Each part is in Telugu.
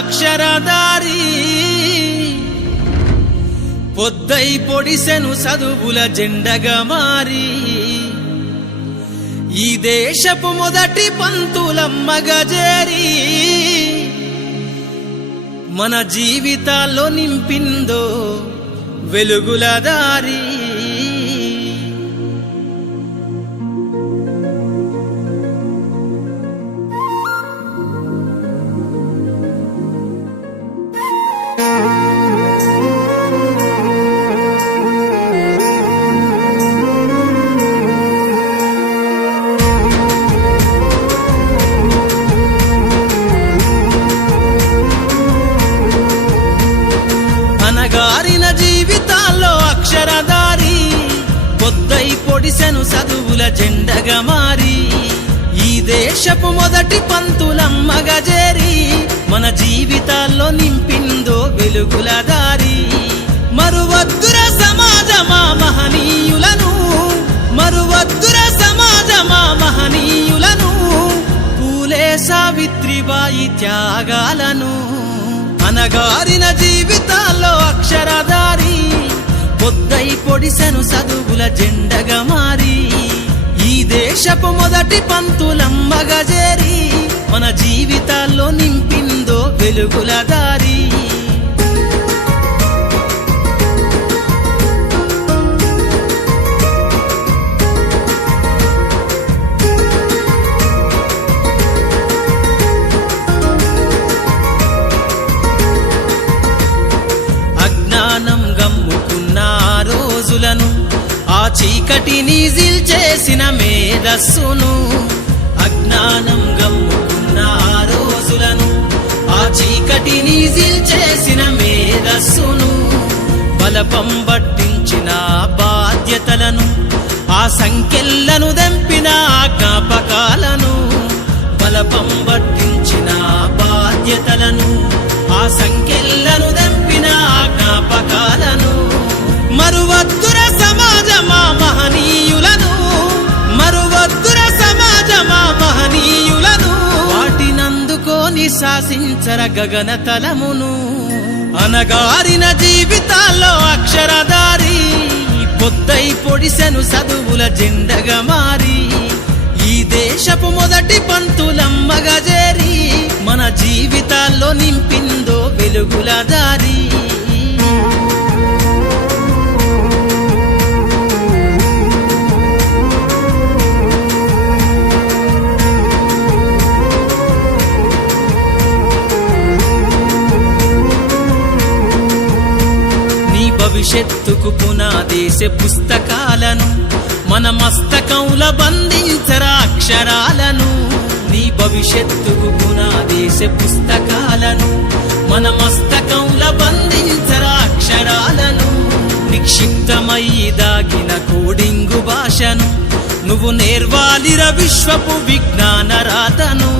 అక్షరధారి పొద్దై పొడిసెను చదువుల జెండగా మారి ఈ దేశపు మొదటి పంతులమ్మగా చేరి మన జీవితాల్లో నింపిందో వెలుగుల దారి అనగారిన జీవితాల్లో అక్షరధారి పొద్దై పొడిసెను చదువుల జెండగా మారి ఈ దేశపు మొదటి పంతులమ్మగా చేరి మన జీవితాల్లో నింపిందో వెలుగుల దారి మరువద్దుర సమాజమా మహనీయులను మరువద్దుర సమాజమా మహనీయులను పూలే సావిత్రిబాయి త్యాగాలను అనగారిన జీవితాల్లో అక్షరధారి పొద్దై పొడిసెను చదువుల జెండగా మారి ఈ దేశపు మొదటి పంతులమ్మగా చేరి మన జీవితాల్లో నింపిందో వెలుగుల దారి అజ్ఞానం గమ్ముకున్న రోజులను ఆ చీకటిని జిల్చేసిన మేధస్సును అజ్ఞానం గమ్ముకున్న రోజులను ఆ చీకటిని జిల్చేసిన మేధస్సును బలపం పట్టించిన బాధ్యతలను ఆ సంఖ్యలను దంపిన జ్ఞాపకాలను బలపం పట్టించిన బాధ్యతలను ఆ సంఖ్యలను దంపిన జ్ఞాపకాలను మరువద్దుర సమాజమా మహనీయులను మరువద్దుర సమాజమా మహనీయులను వాటినందుకోని శాసించర గగన తలమును అనగారిన జీవితాల్లో అక్షరధారి పొద్దై పొడిసెను చదువుల జెండగా మారి ఈ దేశపు మొదటి పంతులమ్మగా చేరి మన జీవితాల్లో నింపిందో వెలుగుల దారి భవిష్యత్తుకు పునాదేసే పుస్తకాలను మన మస్తకంల బంధించరా అక్షరాలను నీ భవిష్యత్తుకు పునాదేసే పుస్తకాలను మన మస్తకంల బంధించరా అక్షరాలను నిక్షిప్తమై దాగిన కోడింగు భాషను నువ్వు నేర్వాలిర విశ్వపు విజ్ఞాన రాతను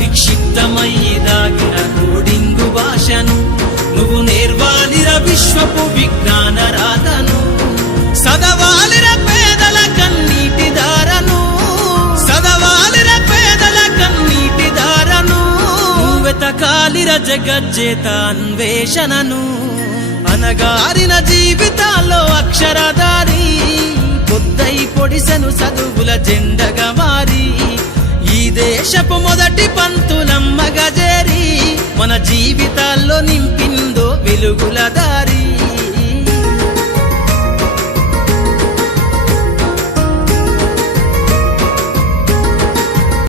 నిక్షిప్తమై దాగిన కోడింగు భాషను నువ్వు నేర్వాలిర విశ్వపు విజ్ఞాన రాతను సదవాలిర పేదల కన్నీటి దారను సదవాలిర పేదల కన్నీటి దారను వెతకాలిర జగజ్జేత అన్వేషణను అనగారిన జీవితాల్లో అక్షరధారి పొద్దై పొడిసెను చదువుల జెండగా మారి ఈ దేశపు మొదటి పంతులమ్మగా చేరి మన జీవితాల్లో నింపిందో వెలుగుల